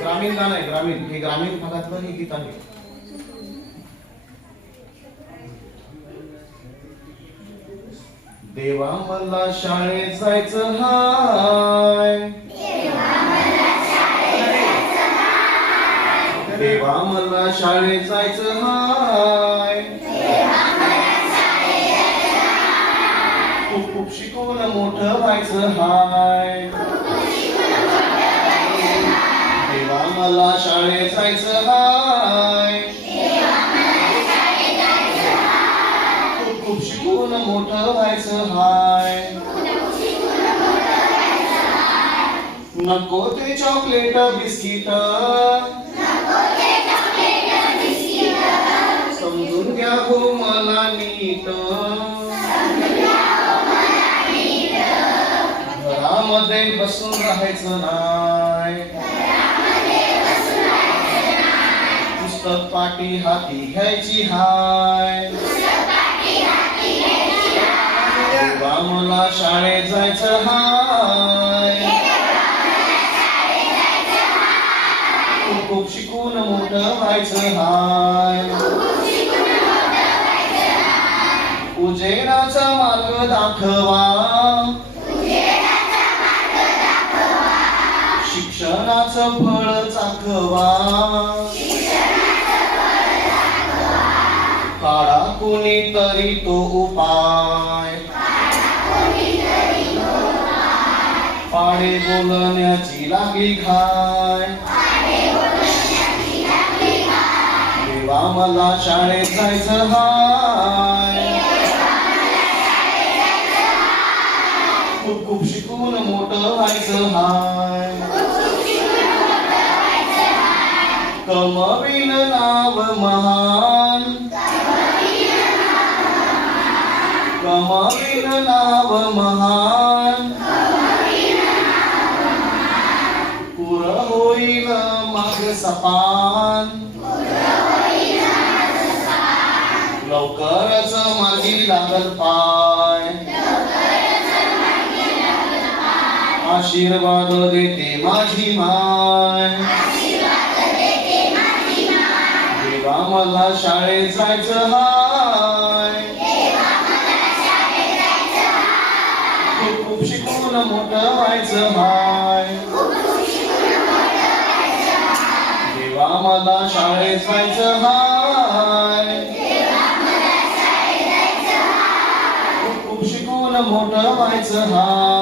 ग्रामीण गाणं आहे. ग्रामीण हे ग्रामीण भागातलं हे गीत आहे. देवा मला शाळेत जायचं हाय, देवा मला शाळेत जायचं हाय, खूप खूप शिकून मोठं व्हायचं हाय. देवा मला शाळेत जायचं हाय, खूप खूप शिकून मोठं व्हायचं हाय. नको ते चॉकलेट बिस्किट, समजून घ्या हो मला नीट. घरामध्ये बसून राहायचं नाय, पुस्तक पाटी हाती घ्यायची हाय. देवा मला शाळेत जायचं हाय, खूप खूप शिकून मोठं व्हायचं हाय. उजेडाचा मार्ग दाखवा, शिक्षणाचं फळ चाखवा. काढा कोणीतरी तो उपाय, पाडे बोलण्याची लागली घाय. देवा मला शाळेत जायचं हाय, खूप खूप शिकून मोठं व्हायचं हाय. कमविल नाव महान, कमविल नाव महान. पुर होईल माग सपान, लवकरच मार्गी लागल पाय. आशीर्वाद देते माझी माय, देवा मला शाळेत जायचं हाय, खूप खूप शिकून मोठं व्हायचं हाय. देवा मला शाळेत जायचं हाय, खूप खूप शिकून मोठं व्हायचं हाय.